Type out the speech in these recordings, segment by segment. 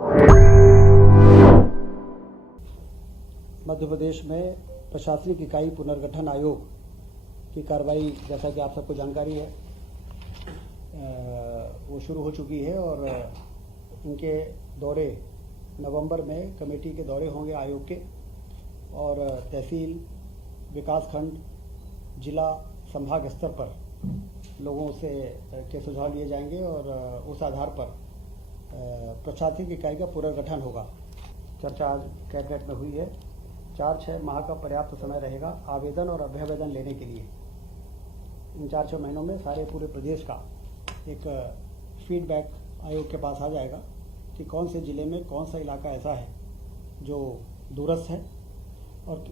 मध्य प्रदेश में प्रशासनिक इकाई पुनर्गठन आयोग की कार्रवाई, जैसा कि आप सबको जानकारी है, वो शुरू हो चुकी है और उनके दौरे नवंबर में कमेटी के दौरे होंगे आयोग के, और तहसील, विकासखंड, जिला, संभाग स्तर पर लोगों से के सुझाव लिए जाएंगे और उस आधार पर प्रशासनिक इकाई का पुनर्गठन होगा। चर्चा आज कैबिनेट में हुई है। 4-6 माह का पर्याप्त समय रहेगा आवेदन और अभ्यावेदन लेने के लिए। इन 4-6 महीनों में सारे पूरे प्रदेश का एक फीडबैक आयोग के पास आ जाएगा कि कौन से ज़िले में कौन सा इलाका ऐसा है जो दूरस्थ है और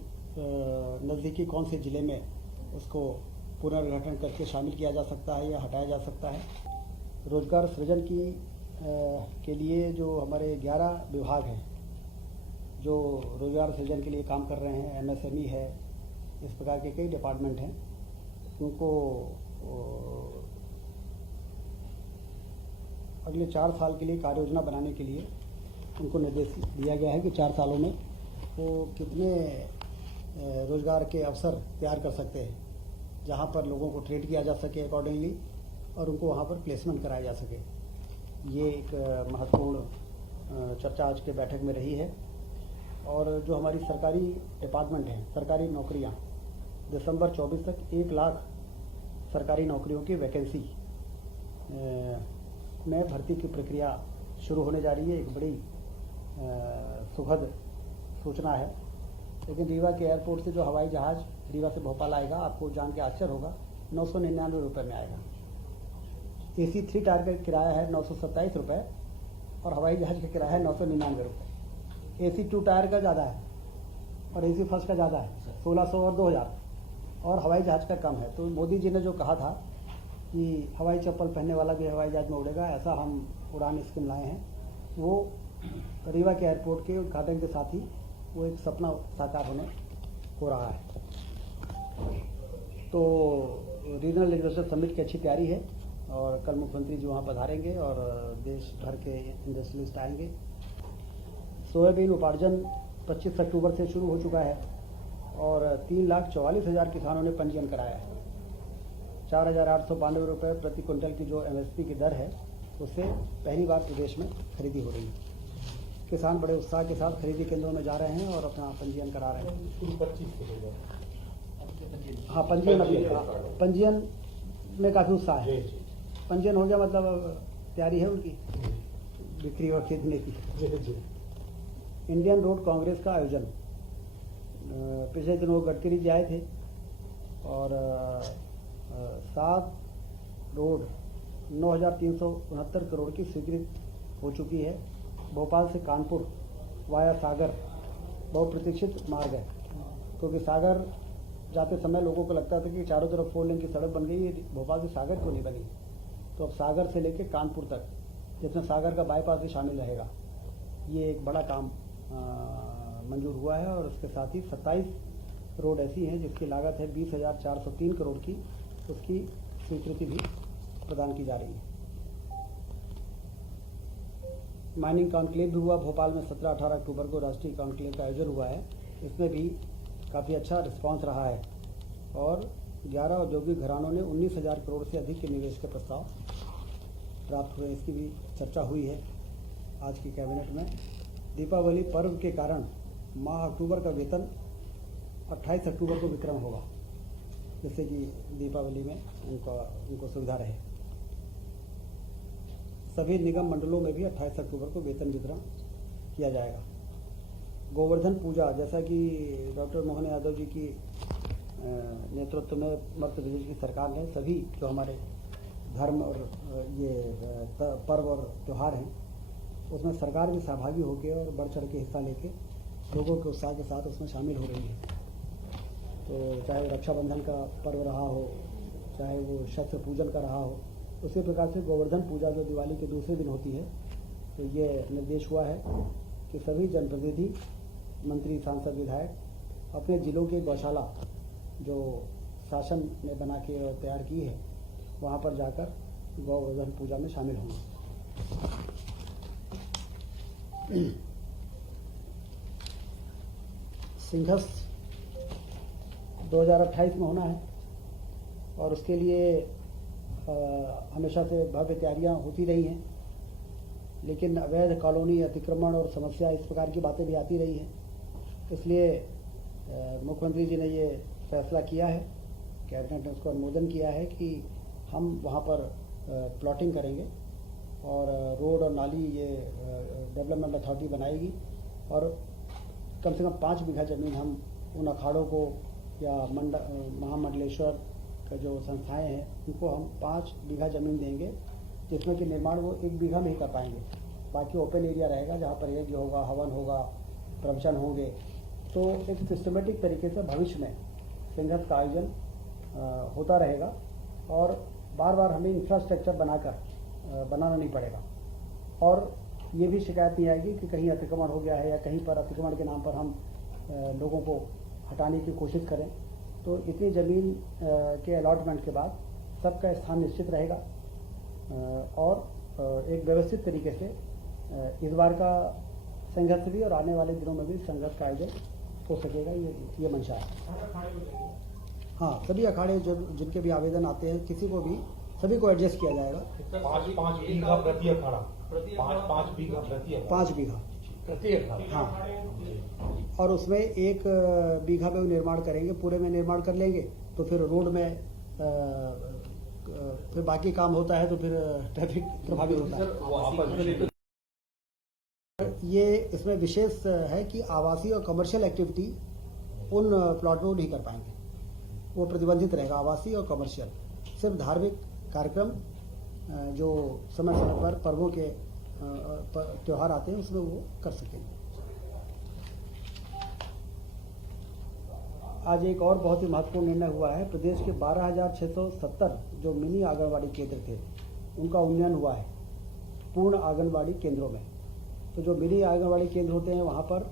नज़दीकी कौन से ज़िले में उसको पुनर्गठन करके शामिल किया जा सकता है या हटाया जा सकता है। रोजगार सृजन के लिए जो हमारे 11 विभाग हैं जो रोजगार सृजन के लिए काम कर रहे हैं, MSME है, इस प्रकार के कई डिपार्टमेंट हैं, उनको अगले 4 साल के लिए कार्य योजना बनाने के लिए उनको निर्देश दिया गया है कि 4 सालों में वो कितने रोजगार के अवसर तैयार कर सकते हैं जहां पर लोगों को ट्रेन किया जा सके अकॉर्डिंगली और उनको वहां पर प्लेसमेंट कराया जा सके। ये एक महत्वपूर्ण चर्चा आज के बैठक में रही है। और जो हमारी सरकारी डिपार्टमेंट हैं, सरकारी नौकरियां, दिसंबर 24 तक 1 लाख सरकारी नौकरियों की वैकेंसी में भर्ती की प्रक्रिया शुरू होने जा रही है। एक बड़ी सुखद सूचना है। लेकिन रीवा के एयरपोर्ट से जो हवाई जहाज़ रीवा से भोपाल आएगा, आपको जान के आश्चर्य होगा, 999 रुपये में आएगा। AC 3 टायर का किराया है 927 रुपये और हवाई जहाज़ का किराया है 999 रुपये। AC 2 टायर का ज़्यादा है और AC फर्स्ट का ज़्यादा है, 1600 और 2000, और हवाई जहाज़ का कम है। तो मोदी जी ने जो कहा था कि हवाई चप्पल पहनने वाला भी हवाई जहाज़ में उड़ेगा, ऐसा हम उड़ान स्कीम लाए हैं, वो रीवा के एयरपोर्ट के उद्घाटन के साथ ही वो एक सपना साकार होने हो रहा है। तो रीजनल इन्वेस्टर समिट की अच्छी तैयारी है और कल मुख्यमंत्री जी वहाँ पधारेंगे और देश भर के इंडस्ट्रियलिस्ट आएंगे। सोयाबीन उपार्जन 25 अक्टूबर से शुरू हो चुका है और 3,44,000 किसानों ने पंजीयन कराया है। 4,892 रुपये प्रति क्विंटल की जो MSP की दर है, उससे पहली बार प्रदेश में खरीदी हो रही है। किसान बड़े उत्साह के साथ खरीदी केंद्रों में जा रहे हैं और अपना पंजीयन करा रहे हैं। हाँ, पंजीयन में काफ़ी उत्साह है। पंजीयन हो गया मतलब तैयारी है उनकी बिक्री और खरीदने की। इंडियन रोड कांग्रेस का आयोजन पिछले दिनों गडकरी जी आए थे और 7 रोड 9,369 करोड़ की स्वीकृत हो चुकी है। भोपाल से कानपुर वाया सागर बहुप्रतीक्षित मार्ग है, क्योंकि सागर जाते समय लोगों को लगता था कि चारों तरफ 4 लेन की सड़क बन गई है, भोपाल से सागर क्यों नहीं बनी। तो अब सागर से लेकर कानपुर तक, जिसमें सागर का बाईपास भी शामिल रहेगा, ये एक बड़ा काम मंजूर हुआ है। और उसके साथ ही 27 रोड ऐसी हैं जिसकी लागत है 20,403 करोड़ की, उसकी स्वीकृति भी प्रदान की जा रही है। माइनिंग कॉन्क्लेव भी हुआ भोपाल में 17-18 अक्टूबर को राष्ट्रीय कॉन्क्लेव का आयोजन हुआ है। इसमें भी काफ़ी अच्छा रिस्पांस रहा है और 11 औद्योगिक घरानों ने 19,000 करोड़ से अधिक के निवेश के प्रस्ताव प्राप्त हुए। इसकी भी चर्चा हुई है आज की कैबिनेट में। दीपावली पर्व के कारण माह अक्टूबर का वेतन 28 अक्टूबर को विक्रम होगा, जिससे कि दीपावली में उनको सुविधा रहे। सभी निगम मंडलों में भी 28 अक्टूबर को वेतन वितरण किया जाएगा। गोवर्धन पूजा, जैसा कि डॉक्टर मोहन यादव जी की नेतृत्व में मध्य प्रदेश की सरकार ने सभी जो हमारे धर्म और ये पर्व और त्यौहार हैं, उसमें सरकार भी सहभागी होकर और बढ़ चढ़ के हिस्सा लेके लोगों के उत्साह के साथ उसमें शामिल हो रही है। तो चाहे वो रक्षाबंधन का पर्व रहा हो, चाहे वो शस्त्र पूजन का रहा हो, उसी प्रकार से गोवर्धन पूजा जो दिवाली के दूसरे दिन होती है, तो ये निर्देश हुआ है कि सभी जनप्रतिनिधि, मंत्री, सांसद, विधायक अपने जिलों की गौशाला जो शासन ने बना के और तैयार की है, वहाँ पर जाकर गोवर्धन पूजा में शामिल होंगे। सिंघस 2028 में होना है और उसके लिए हमेशा से भव्य तैयारियां होती रही हैं, लेकिन अवैध कॉलोनी अतिक्रमण और समस्या इस प्रकार की बातें भी आती रही हैं। इसलिए मुख्यमंत्री जी ने ये फैसला किया है, कैबिनेट ने उसको अनुमोदन किया है कि हम वहाँ पर प्लॉटिंग करेंगे और रोड और नाली ये डेवलपमेंट अथॉरिटी बनाएगी और कम से कम 5 बीघा ज़मीन हम उन अखाड़ों को या महामंडलेश्वर का जो संस्थाएं हैं उनको हम 5 बीघा ज़मीन देंगे, जिसमें कि निर्माण वो 1 बीघा में ही कर पाएंगे। बाकी ओपन एरिया रहेगा जहाँ पर यज्ञ होगा, हवन होगा, प्रवचन होंगे। तो एक सिस्टमेटिक तरीके से भविष्य में सिंघस का आयोजन होता रहेगा और बार बार हमें इंफ्रास्ट्रक्चर बनाना नहीं पड़ेगा और ये भी शिकायत नहीं आएगी कि कहीं अतिक्रमण हो गया है या कहीं पर अतिक्रमण के नाम पर हम लोगों को हटाने की कोशिश करें। तो इतनी ज़मीन के अलॉटमेंट के बाद सबका स्थान निश्चित रहेगा और एक व्यवस्थित तरीके से इस बार का संघर्ष भी और आने वाले दिनों में भी संघर्ष का आयोजन हो सकेगा, ये मंशा है। हाँ, सभी अखाड़े जो जिनके भी आवेदन आते हैं किसी को भी सभी को एडजस्ट किया जाएगा। 5 बीघा प्रति अखाड़ा, 5 बीघा प्रति अखाड़ा, 5 बीघा प्रति अखाड़ा। हाँ, और उसमें 1 बीघा में निर्माण करेंगे, पूरे में निर्माण कर लेंगे तो फिर रोड में फिर बाकी काम होता है तो फिर ट्रैफिक प्रभावित होता है। ये इसमें विशेष है कि आवासीय और कमर्शियल एक्टिविटी उन प्लॉट में नहीं कर पाएंगे, वो प्रतिबंधित रहेगा। आवासीय और कमर्शियल सिर्फ धार्मिक कार्यक्रम जो समय समय पर पर्वों के त्योहार आते हैं उसमें वो कर सकेंगे। आज एक और बहुत ही महत्वपूर्ण निर्णय हुआ है। प्रदेश के 12,670 जो मिनी आंगनबाड़ी केंद्र थे उनका उन्नयन हुआ है पूर्ण आंगनबाड़ी केंद्रों में। तो जो मिनी आंगनबाड़ी केंद्र होते हैं वहाँ पर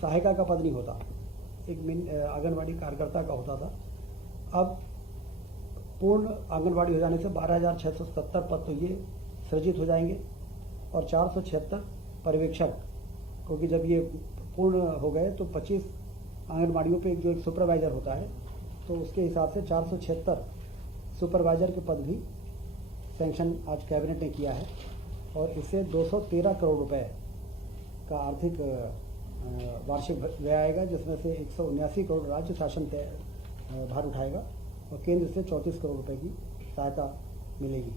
सहायिका का पद नहीं होता, एक आंगनबाड़ी कार्यकर्ता का होता था। अब पूर्ण आंगनबाड़ी हो जाने से 12,670 पद तो ये सृजित हो जाएंगे और 476 पर्यवेक्षक, क्योंकि जब ये पूर्ण हो गए तो 25 आंगनबाड़ियों पे जो एक सुपरवाइजर होता है तो उसके हिसाब से 476 सुपरवाइजर के पद भी सैंक्शन आज कैबिनेट ने किया है और इससे 213 करोड़ रुपए का आर्थिक वार्षिक व्यय आएगा, जिसमें से 179 करोड़ राज्य शासन भार उठाएगा और केंद्र से 34 करोड़ रुपए की सहायता मिलेगी।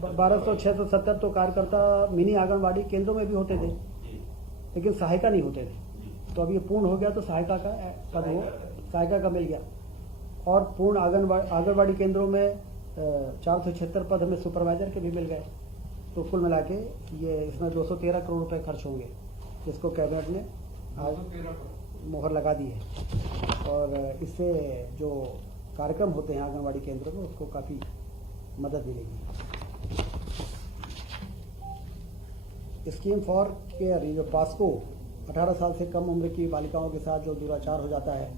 12,670 तो कार्यकर्ता मिनी आंगनबाड़ी केंद्रों में भी होते थे लेकिन सहायिका नहीं होते थे। तो अब ये पूर्ण हो गया तो सहायिका का पद वो सहायिका का मिल गया और पूर्ण आंगनबाड़ी केंद्रों में 476 पद हमें सुपरवाइजर के भी मिल गए। तो कुल मिला के ये इसमें 213 करोड़ रुपए खर्च होंगे, जिसको कैबिनेट ने आज मोहर लगा दी है और इससे जो कार्यक्रम होते हैं आंगनबाड़ी केंद्रों में उसको काफ़ी मदद मिलेगी। स्कीम फॉर केयर, जो पास्को 18 साल से कम उम्र की बालिकाओं के साथ जो दुराचार हो जाता है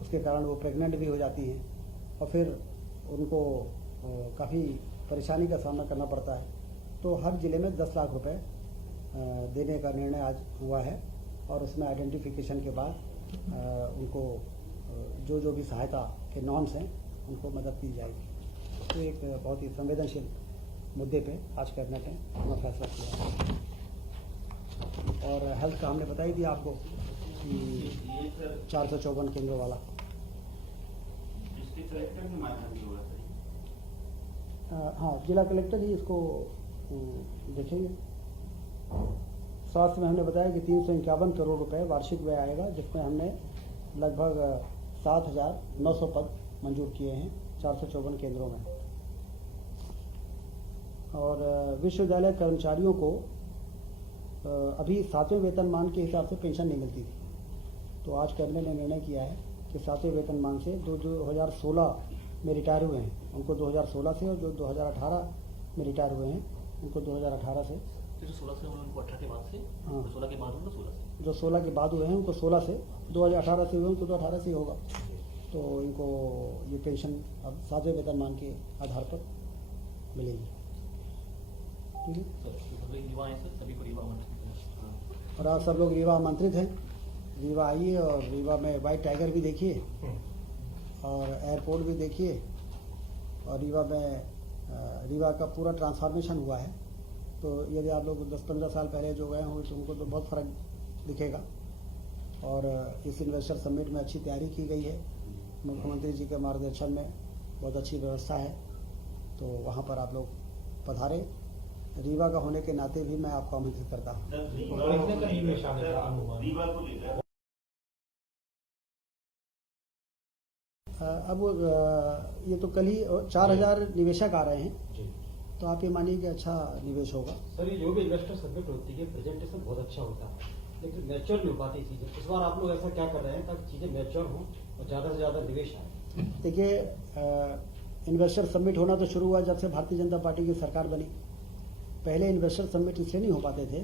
उसके कारण वो प्रेग्नेंट भी हो जाती हैं और फिर उनको काफ़ी परेशानी का सामना करना पड़ता है। तो हर ज़िले में 10 लाख रुपए देने का निर्णय आज हुआ है और उसमें आइडेंटिफिकेशन के बाद उनको जो भी सहायता के नॉर्म्स हैं उनको मदद दी जाएगी। तो एक बहुत ही संवेदनशील मुद्दे पे आज कैबिनेट ने अपना फैसला किया है। और हेल्थ का हमने बता ही दिया आपको कि 454 केंद्रों वाला डिस्ट्रिक्ट कलेक्टर के माध्यम से होगा सर। हाँ, जिला कलेक्टर ही इसको देखेंगे। स्वास्थ्य में हमने बताया कि 351 करोड़ रुपए वार्षिक व्यय आएगा, जिसमें हमने लगभग 7,900 पद मंजूर किए हैं 454 केंद्रों में। और विश्वविद्यालय कर्मचारियों को अभी 7वें वेतनमान के हिसाब से पेंशन नहीं मिलती थी, तो आज कैबिनेट ने निर्णय किया है कि 7वें वेतनमान से जो 2016 में रिटायर हुए हैं उनको 2016 से और जो 2018 में रिटायर हुए हैं उनको 2018 से, जो 16 से उनको 18 के बाद से, हाँ, 16 के बाद उनको 16 से, जो 16 के बाद हुए हैं उनको 16 से, 2018 से हुए उनको तो 18 से ही होगा। तो इनको ये पेंशन अब 7वें वेतनमान के आधार पर मिलेगी। ठीक है। सर सभी युवा हैं सर, सभी को युवा आमंत्रित और आप सब लोग रीवा आमंत्रित हैं। रीवा आइए और रीवा में वाइट टाइगर भी देखिए और एयरपोर्ट भी देखिए। और रीवा में रीवा का पूरा ट्रांसफॉर्मेशन हुआ है, तो यदि आप लोग 10-15 साल पहले जो गए होंगे तो उनको तो बहुत फ़र्क दिखेगा। और इस इन्वेस्टर समिट में अच्छी तैयारी की गई है, मुख्यमंत्री जी के मार्गदर्शन में बहुत अच्छी व्यवस्था है, तो वहाँ पर आप लोग पधारें। रीवा का होने के नाते भी मैं आपको आमंत्रित करता हूँ। कितने का निवेश आने का अनुमान? अब ये तो कल ही 4000 निवेशक आ रहे हैं, जी तो आप ये मानिए कि अच्छा निवेश होगा। सर, ये जो भी इन्वेस्टर समिट होती है प्रेजेंटेशन बहुत अच्छा होता है, लेकिन मैच्योर नहीं हो पाती चीजें। इस बार आप लोग ऐसा क्या कर रहे हैं ताकि चीजें मैच्योर हों और ज्यादा से ज्यादा निवेश आए? देखिए, इन्वेस्टर समिट होना तो शुरू हुआ जब से भारतीय जनता पार्टी की सरकार बनी। पहले इन्वेस्टर समिट इसलिए नहीं हो पाते थे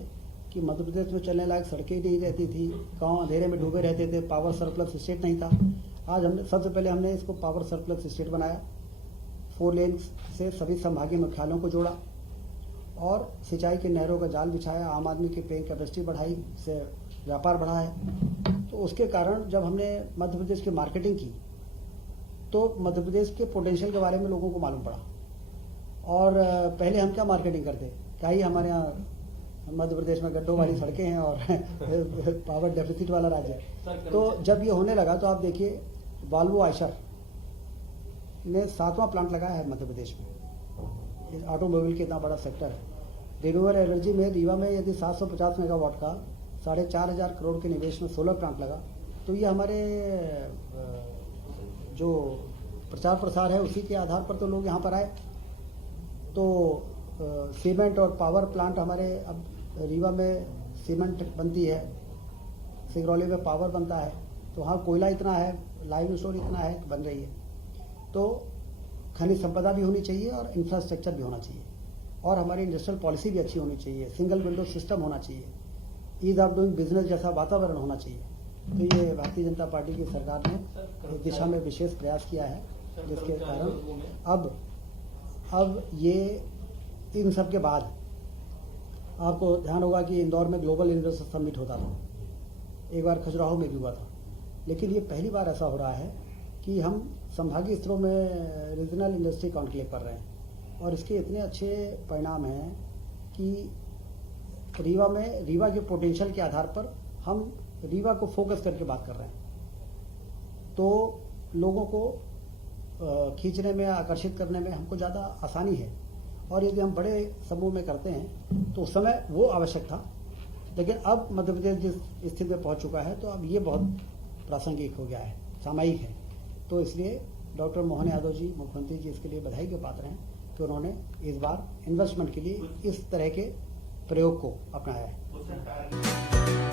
कि मध्य प्रदेश में चलने लायक सड़कें नहीं रहती थी, गांव अंधेरे में डूबे रहते थे, पावर सरप्लस स्टेट नहीं था। आज हमने सबसे पहले हमने इसको पावर सरप्लस स्टेट बनाया, 4 लेन से सभी संभागीय मुख्यालयों को जोड़ा और सिंचाई की नहरों का जाल बिछाया, आम आदमी की पेइंग कैपेसिटी बढ़ाई, से व्यापार बढ़ा है। तो उसके कारण जब हमने मध्य प्रदेश की मार्केटिंग की तो मध्य प्रदेश के पोटेंशियल के बारे में लोगों को मालूम पड़ा। और पहले हम क्या मार्केटिंग करते, क्या ही हमारे यहाँ मध्य प्रदेश में गड्ढों वाली सड़कें हैं और पावर डेफिसिट वाला राज्य है। तो जब ये होने लगा तो आप देखिए, वॉल्वो आयशर ने 7वां प्लांट लगाया है मध्य प्रदेश में। ऑटोमोबाइल के इतना बड़ा सेक्टर है। रिन्यूएबल एनर्जी में रीवा में यदि 750 मेगावाट का 4500 करोड़ के निवेश में सोलर प्लांट लगा, तो ये हमारे जो प्रचार प्रसार है उसी के आधार पर तो लोग यहाँ पर आए। तो सीमेंट और पावर प्लांट हमारे अब रीवा में सीमेंट बनती है, सिंगरौली में पावर बनता है, तो वहाँ कोयला इतना है, लाइव स्टोर इतना है, बन रही है। तो खनिज संपदा भी होनी चाहिए और इंफ्रास्ट्रक्चर भी होना चाहिए और हमारी इंडस्ट्रियल पॉलिसी भी अच्छी होनी चाहिए, सिंगल विंडो सिस्टम होना चाहिए, ईज ऑफ डूइंग बिजनेस जैसा वातावरण होना चाहिए। तो ये भारतीय जनता पार्टी की सरकार ने इस दिशा में विशेष प्रयास किया है, जिसके कारण अब ये इन सब के बाद आपको ध्यान होगा कि इंदौर में ग्लोबल इन्वेस्टर समिट होता था, एक बार खजुराहो में भी हुआ था, लेकिन ये पहली बार ऐसा हो रहा है कि हम संभागीय स्तरों में रीजनल इंडस्ट्री कॉन्क्लेव कर रहे हैं और इसके इतने अच्छे परिणाम हैं कि रीवा के पोटेंशियल के आधार पर हम रीवा को फोकस करके बात कर रहे हैं। तो लोगों को खींचने में, आकर्षित करने में हमको ज़्यादा आसानी है। और यदि हम बड़े समूह में करते हैं तो उस समय वो आवश्यक था, लेकिन अब मध्य प्रदेश जिस स्थिति में पहुंच चुका है तो अब ये बहुत प्रासंगिक हो गया है, सामयिक है। तो इसलिए डॉक्टर मोहन यादव जी, मुख्यमंत्री जी, इसके लिए बधाई के पात्र हैं कि उन्होंने इस बार इन्वेस्टमेंट के लिए इस तरह के प्रयोग को अपनाया है।